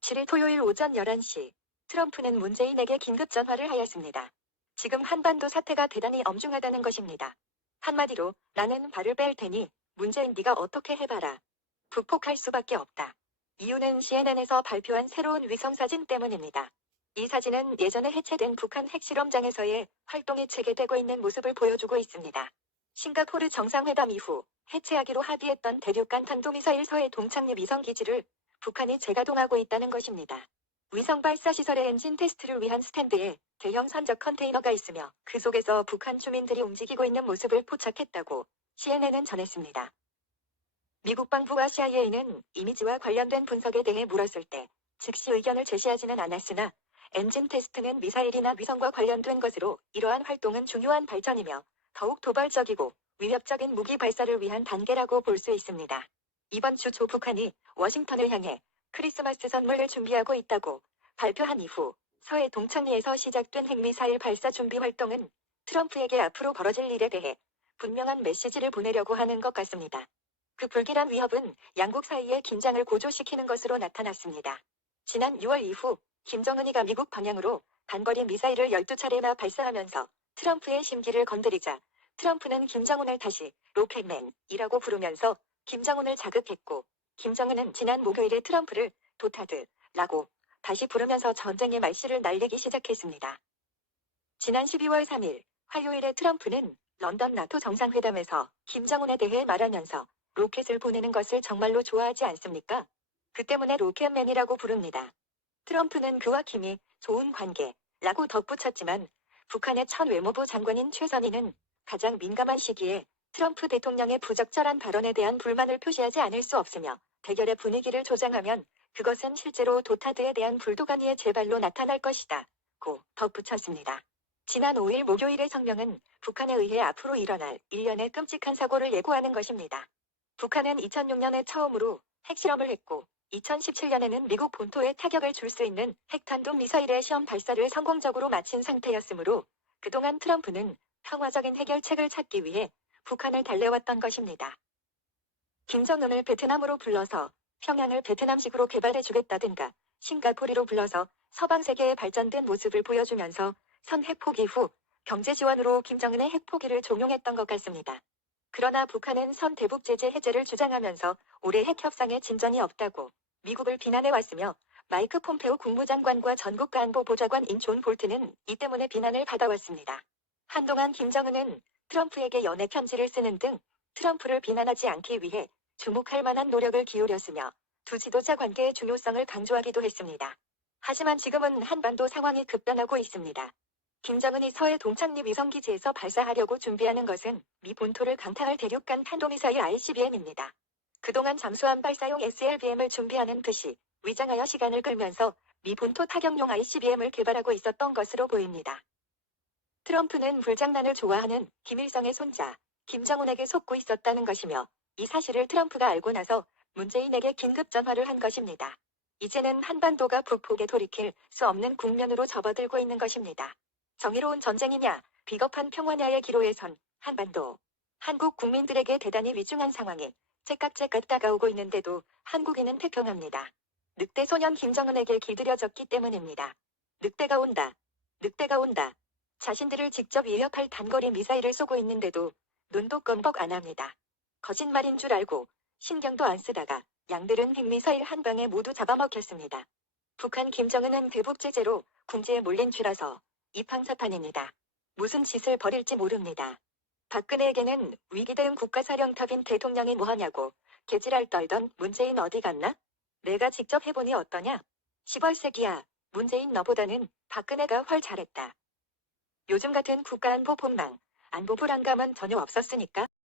7일 토요일 오전 11시, 트럼프는 문재인에게 긴급 전화를 하였습니다. 지금 한반도 사태가 대단히 엄중하다는 것입니다. 한마디로 나는 발을 뺄 테니 문재인 네가 어떻게 해봐라. 북폭할 수밖에 없다. 이유는 CNN에서 발표한 새로운 위성사진 때문입니다. 이 사진은 예전에 해체된 북한 핵실험장에서의 활동이 재개되고 있는 모습을 보여주고 있습니다. 싱가포르 정상회담 이후 해체하기로 합의했던 대륙간 탄도미사일 서해 동착륙 위성기지를 북한이 재가동하고 있다는 것입니다. 위성 발사 시설의 엔진 테스트를 위한 스탠드에 대형 선적 컨테이너가 있으며 그 속에서 북한 주민들이 움직이고 있는 모습을 포착했다고 CNN은 전했습니다. 미국 방부와 CIA는 이미지와 관련된 분석에 대해 물었을 때 즉시 의견을 제시하지는 않았으나 엔진 테스트는 미사일이나 위성과 관련된 것으로 이러한 활동은 중요한 발전이며 더욱 도발적이고 위협적인 무기 발사를 위한 단계라고 볼 수 있습니다. 이번 주 초 북한이 워싱턴을 향해 크리스마스 선물을 준비하고 있다고 발표한 이후 서해 동창리에서 시작된 핵미사일 발사 준비 활동은 트럼프에게 앞으로 벌어질 일에 대해 분명한 메시지를 보내려고 하는 것 같습니다. 그 불길한 위협은 양국 사이의 긴장을 고조시키는 것으로 나타났습니다. 지난 6월 이후 김정은이가 미국 방향으로 단거리 미사일을 12차례나 발사하면서 트럼프의 심기를 건드리자 트럼프는 김정은을 다시 로켓맨이라고 부르면서 김정은을 자극했고 김정은은 지난 목요일에 트럼프를 도타드라고 다시 부르면서 전쟁의 말씨를 날리기 시작했습니다. 지난 12월 3일 화요일에 트럼프는 런던 나토 정상회담에서 김정은에 대해 말하면서 로켓을 보내는 것을 정말로 좋아하지 않습니까? 그 때문에 로켓맨이라고 부릅니다. 트럼프는 그와 김이 좋은 관계라고 덧붙였지만 북한의 첫 외무부 장관인 최선희는 가장 민감한 시기에 트럼프 대통령의 부적절한 발언에 대한 불만을 표시하지 않을 수 없으며 대결의 분위기를 조장하면 그것은 실제로 도타드에 대한 불도가니의 재발로 나타날 것이다 고 덧붙였습니다. 지난 5일 목요일의 성명은 북한에 의해 앞으로 일어날 일련의 끔찍한 사고를 예고하는 것입니다. 북한은 2006년에 처음으로 핵실험을 했고 2017년에는 미국 본토에 타격을 줄 수 있는 핵탄도 미사일의 시험 발사를 성공적으로 마친 상태였으므로 그동안 트럼프는 평화적인 해결책을 찾기 위해 북한을 달래왔던 것입니다. 김정은을 베트남으로 불러서 평양을 베트남식으로 개발해주겠다든가 싱가포르로 불러서 서방 세계의 발전된 모습을 보여주면서 선 핵포기 후 경제 지원으로 김정은의 핵포기를 종용했던 것 같습니다. 그러나 북한은 선 대북 제재 해제를 주장하면서 올해 핵협상에 진전이 없다고 미국을 비난해왔으며 마이크 폼페오 국무장관과 전국가안보보좌관인 존 볼트는 이 때문에 비난을 받아왔습니다. 한동안 김정은은 트럼프에게 연애 편지를 쓰는 등 트럼프를 비난하지 않기 위해 주목할 만한 노력을 기울였으며 두 지도자 관계의 중요성을 강조하기도 했습니다. 하지만 지금은 한반도 상황이 급변하고 있습니다. 김정은이 서해 동창리 위성기지에서 발사하려고 준비하는 것은 미 본토를 강타할 대륙간 탄도미사일 ICBM입니다. 그동안 잠수함 발사용 SLBM을 준비하는 듯이 위장하여 시간을 끌면서 미 본토 타격용 ICBM을 개발하고 있었던 것으로 보입니다. 트럼프는 불장난을 좋아하는 김일성의 손자 김정은에게 속고 있었다는 것이며 이 사실을 트럼프가 알고 나서 문재인에게 긴급 전화를 한 것입니다. 이제는 한반도가 북폭에 돌이킬 수 없는 국면으로 접어들고 있는 것입니다. 정의로운 전쟁이냐, 비겁한 평화냐의 기로에 선 한반도. 한국 국민들에게 대단히 위중한 상황이 제깍제깍 다가오고 있는데도 한국인은 태평합니다. 늑대 소년 김정은에게 길들여졌기 때문입니다. 늑대가 온다. 늑대가 온다. 자신들을 직접 위협할 단거리 미사일을 쏘고 있는데도 눈도 껌뻑 안 합니다. 거짓말인 줄 알고 신경도 안 쓰다가 양들은 핵미사일 한 방에 모두 잡아먹혔습니다. 북한 김정은은 대북 제재로 궁지에 몰린 쥐라서 이팡사판입니다. 무슨 짓을 벌일지 모릅니다. 박근혜에게는 위기 대응 국가사령탑인 대통령이 뭐하냐고 개지랄 떨던 문재인 어디 갔나? 내가 직접 해보니 어떠냐? 10월세기야. 문재인 너보다는 박근혜가 훨 잘했다. 요즘 같은 국가안보 폭망, 안보 불안감은 전혀 없었으니까.